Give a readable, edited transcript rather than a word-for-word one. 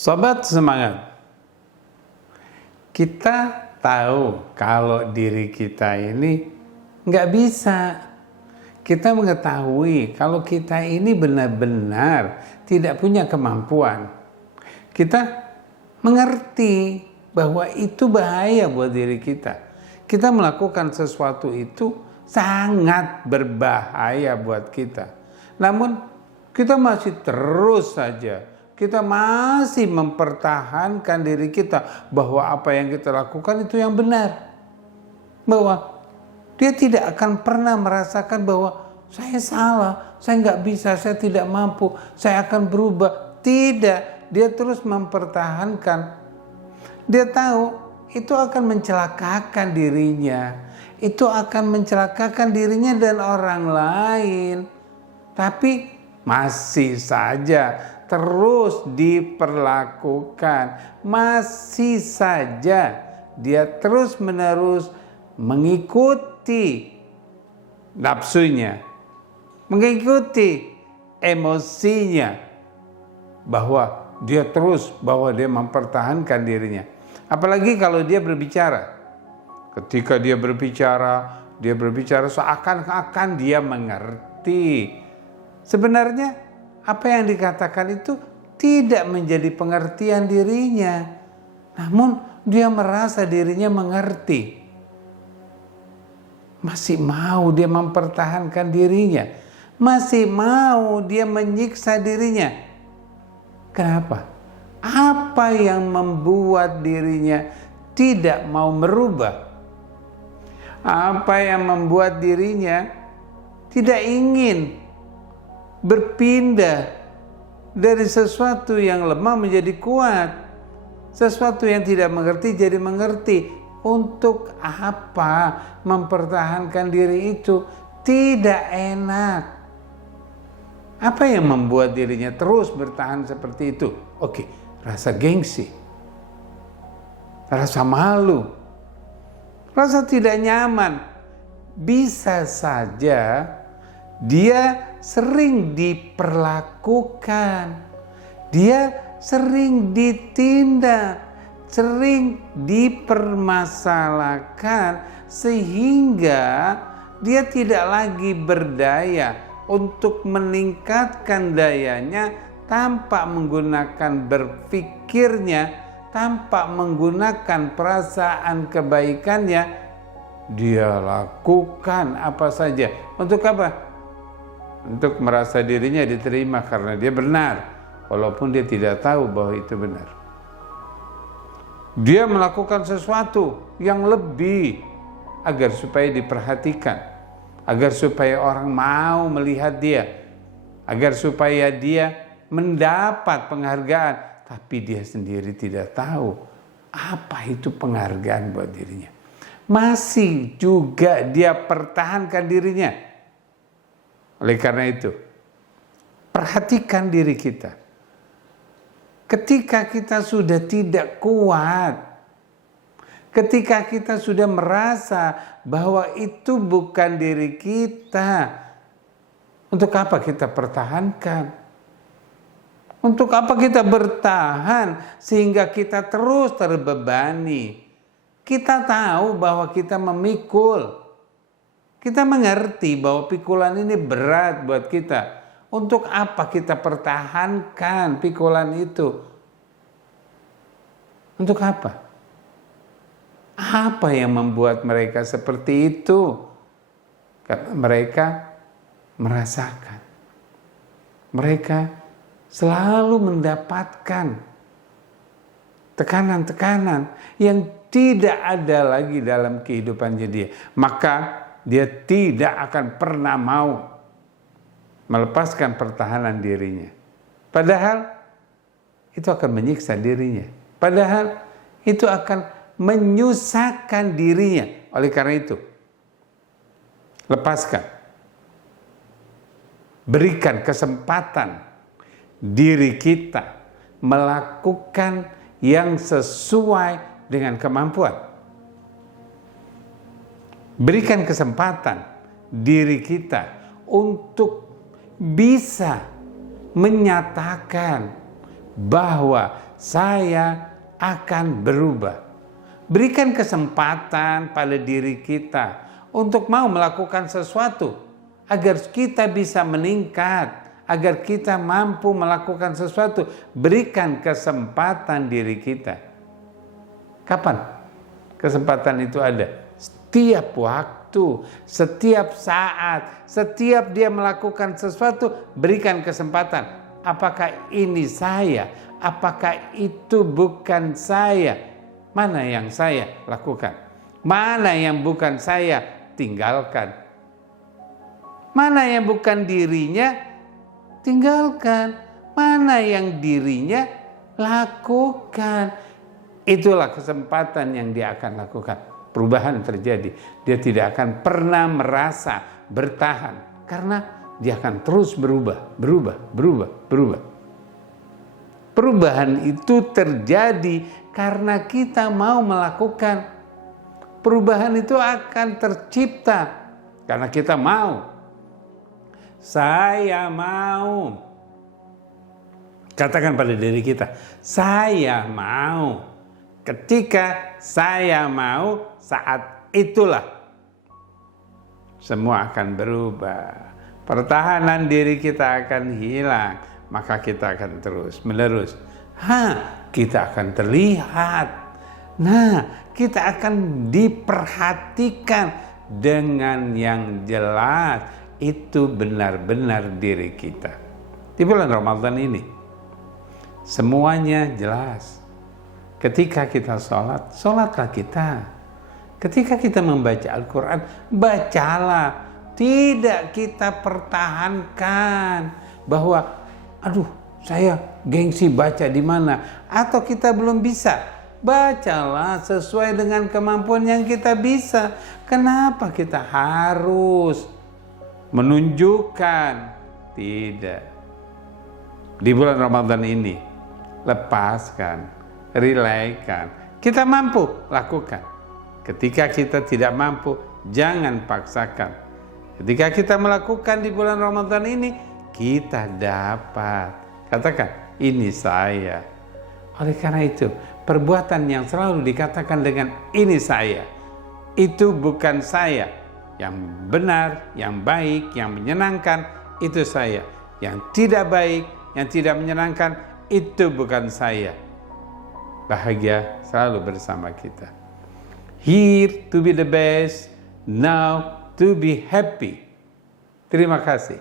Sobat semangat, kita tahu kalau diri kita ini nggak bisa. Kita mengetahui kalau kita ini benar-benar tidak punya kemampuan. Kita mengerti bahwa itu bahaya buat diri kita. Kita melakukan sesuatu itu sangat berbahaya buat kita. Namun kita masih terus saja, kita masih mempertahankan diri kita bahwa apa yang kita lakukan itu yang benar. Bahwa dia tidak akan pernah merasakan bahwa saya salah, saya nggak bisa, saya tidak mampu, saya akan berubah. Tidak, dia terus mempertahankan. Dia tahu itu akan mencelakakan dirinya. Itu akan mencelakakan dirinya dan orang lain. Tapi masih saja terus diperlakukan. Masih saja dia terus-menerus mengikuti nafsunya, mengikuti emosinya, bahwa dia mempertahankan dirinya. Apalagi kalau dia berbicara. Ketika dia berbicara seakan-akan dia mengerti. Sebenarnya apa yang dikatakan itu tidak menjadi pengertian dirinya. Namun dia merasa dirinya mengerti. Masih mau dia mempertahankan dirinya. Masih mau dia menyiksa dirinya. Kenapa? Apa yang membuat dirinya tidak mau merubah? Apa yang membuat dirinya tidak ingin berpindah dari sesuatu yang lemah menjadi kuat, sesuatu yang tidak mengerti jadi mengerti? Untuk apa mempertahankan diri itu? Tidak enak. Apa yang membuat dirinya terus bertahan seperti itu? Oke, rasa gengsi, rasa malu, rasa tidak nyaman. Bisa saja dia sering diperlakukan, dia sering ditindak, sering dipermasalahkan, sehingga dia tidak lagi berdaya untuk meningkatkan dayanya tanpa menggunakan berpikirnya, tanpa menggunakan perasaan kebaikannya. Dia lakukan apa saja. Untuk apa? Untuk merasa dirinya diterima karena dia benar, walaupun dia tidak tahu bahwa itu benar. Dia melakukan sesuatu yang lebih agar supaya diperhatikan, agar supaya orang mau melihat dia, agar supaya dia mendapat penghargaan. Tapi dia sendiri tidak tahu apa itu penghargaan buat dirinya. Masih juga dia pertahankan dirinya. Oleh karena itu, perhatikan diri kita. Ketika kita sudah tidak kuat, ketika kita sudah merasa bahwa itu bukan diri kita, untuk apa kita pertahankan? Untuk apa kita bertahan sehingga kita terus terbebani? Kita tahu bahwa kita memikul. Kita mengerti bahwa pikulan ini berat buat kita. Untuk apa kita pertahankan pikulan itu? Untuk apa? Apa yang membuat mereka seperti itu? Karena mereka merasakan. Mereka selalu mendapatkan tekanan-tekanan yang tidak ada lagi dalam kehidupannya dia. Maka dia tidak akan pernah mau melepaskan pertahanan dirinya. Padahal itu akan menyiksa dirinya. Padahal itu akan menyusahkan dirinya. Oleh karena itu, lepaskan. Berikan kesempatan diri kita melakukan yang sesuai dengan kemampuan. Berikan kesempatan diri kita untuk bisa menyatakan bahwa saya akan berubah. Berikan kesempatan pada diri kita untuk mau melakukan sesuatu agar kita bisa meningkat, agar kita mampu melakukan sesuatu. Berikan kesempatan diri kita. Kapan kesempatan itu ada? Setiap waktu, setiap saat, setiap dia melakukan sesuatu, berikan kesempatan. Apakah ini saya? Apakah itu bukan saya? Mana yang saya lakukan? Mana yang bukan saya tinggalkan? Mana yang bukan dirinya tinggalkan? Mana yang dirinya lakukan? Itulah kesempatan yang dia akan lakukan. Perubahan terjadi. Dia tidak akan pernah merasa bertahan karena dia akan terus berubah. Perubahan itu terjadi karena kita mau melakukan. Perubahan itu akan tercipta karena kita mau. Saya mau. Katakan pada diri kita, saya mau. Ketika saya mau, saat itulah semua akan berubah. Pertahanan diri kita akan hilang, maka kita akan terus menerus. Kita akan terlihat. Kita akan diperhatikan dengan yang jelas. Itu benar-benar diri kita. Di bulan Ramadan ini, semuanya jelas. Ketika kita sholat, sholatlah kita. Ketika kita membaca Al-Quran, bacalah. Tidak kita pertahankan bahwa, saya gengsi baca di mana, atau kita belum bisa. Bacalah sesuai dengan kemampuan yang kita bisa. Kenapa kita harus menunjukkan? Tidak. Di bulan Ramadan ini, lepaskan. Relaikan. Kita mampu, lakukan. Ketika kita tidak mampu, jangan paksakan. Ketika kita melakukan di bulan Ramadan ini, kita dapat. Katakan, ini saya. Oleh karena itu, perbuatan yang selalu dikatakan dengan ini saya, itu bukan saya. Yang benar, yang baik, yang menyenangkan, itu saya. Yang tidak baik, yang tidak menyenangkan, itu bukan saya. Bahagia selalu bersama kita. Here to be the best, now to be happy. Terima kasih.